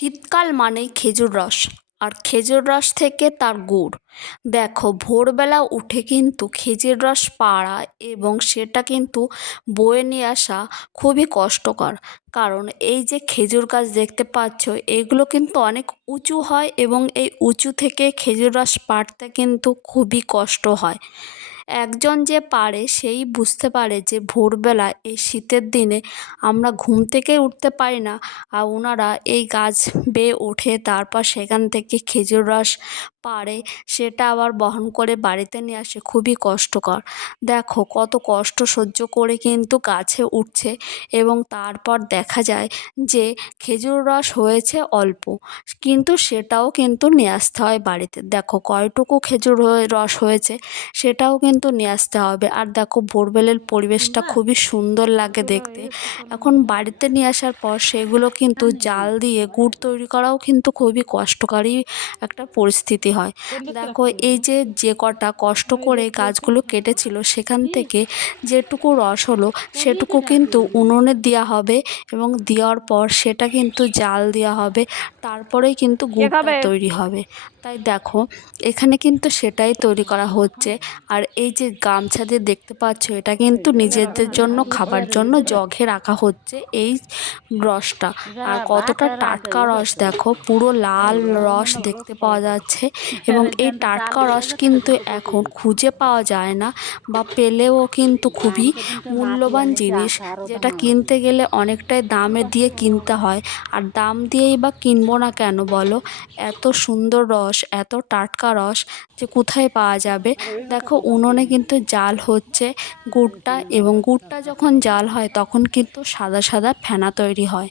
শীতকাল মানেই খেজুর রস, আর খেজুর রস থেকে তার গুড়। দেখো, ভোরবেলা উঠে কিন্তু খেজুর রস পাড়া এবং সেটা কিন্তু বয়ে নিয়ে আসা খুবই কষ্টকর। কারণ এই যে খেজুর গাছ দেখতে পাচ্ছ, এগুলো কিন্তু অনেক উঁচু হয় এবং এই উঁচু থেকে খেজুর রস পাড়তে কিন্তু খুবই কষ্ট হয়। একজন যে পারে সেই বুঝতে পারে যে ভোরবেলা এই শীতের দিনে আমরা ঘুম থেকে উঠতে পারি না। আর ওনারা এই গাছ বেয়ে ওঠে, তারপর সেখান থেকে খেজুর রস পাড়ে সেটা আবার বহন করে বাড়িতে নিয়ে আসে খুবই কষ্টকর। দেখো কত কষ্ট সহ্য করে কিন্তু গাছে উঠছে এবং তারপর দেখা যায় যে খেজুর রস হয়েছে অল্প কিন্তু সেটাও কিন্তু নিয়ে আসতে হয় বাড়িতে। দেখো কয়টুকু খেজুর রস হয়েছে সেটাও কিন্তু নিয়ে আসতে হবে। আর দেখো ভোরবেলের পরিবেশটা খুবই সুন্দর লাগে দেখতে। এখন বাড়িতে নিয়ে আসার পর সেগুলো কিন্তু জাল দিয়ে গুড় তৈরি করাও কিন্তু খুবই কষ্টকারী একটা পরিস্থিতি। হয়। দেখো এই যে যে কটা কষ্ট করে গাছগুলো কেটেছিল সেখান থেকে যেটুকু রস হলো সেটুকু কিন্তু উনুনে দেওয়া হবে এবং দেওয়ার পর সেটা কিন্তু জাল দেওয়া হবে তারপরেই কিন্তু গুড়টা তৈরি হবে। তাই দেখো, এখানে কিন্তু সেটাই তৈরি করা হচ্ছে। আর এই যে গামছা দিয়ে দেখতে পাচ্ছ, এটা কিন্তু নিজেদের জন্য, খাবার জন্য জঘে রাখা হচ্ছে এই রসটা। আর কতটা টাটকা রস দেখো, পুরো লাল রস দেখতে পাওয়া যাচ্ছে। এবং এই টাটকা রস কিন্তু এখন খুঁজে পাওয়া যায় না বা পেলেও কিন্তু খুবই মূল্যবান জিনিস, যেটা কিনতে গেলে অনেকটাই দামে দিয়ে কিনতে হয়। আর দাম দিয়েই বা কিনবো না কেন বলো, এত সুন্দর রস, এত টাটকা রস যে কোথায় পাওয়া যাবে? দেখো, উনুনে কিন্তু জাল হচ্ছে গুড়টা এবং গুড়টা যখন জাল হয়, তখন কিন্তু সাদা সাদা ফেনা তৈরি হয়।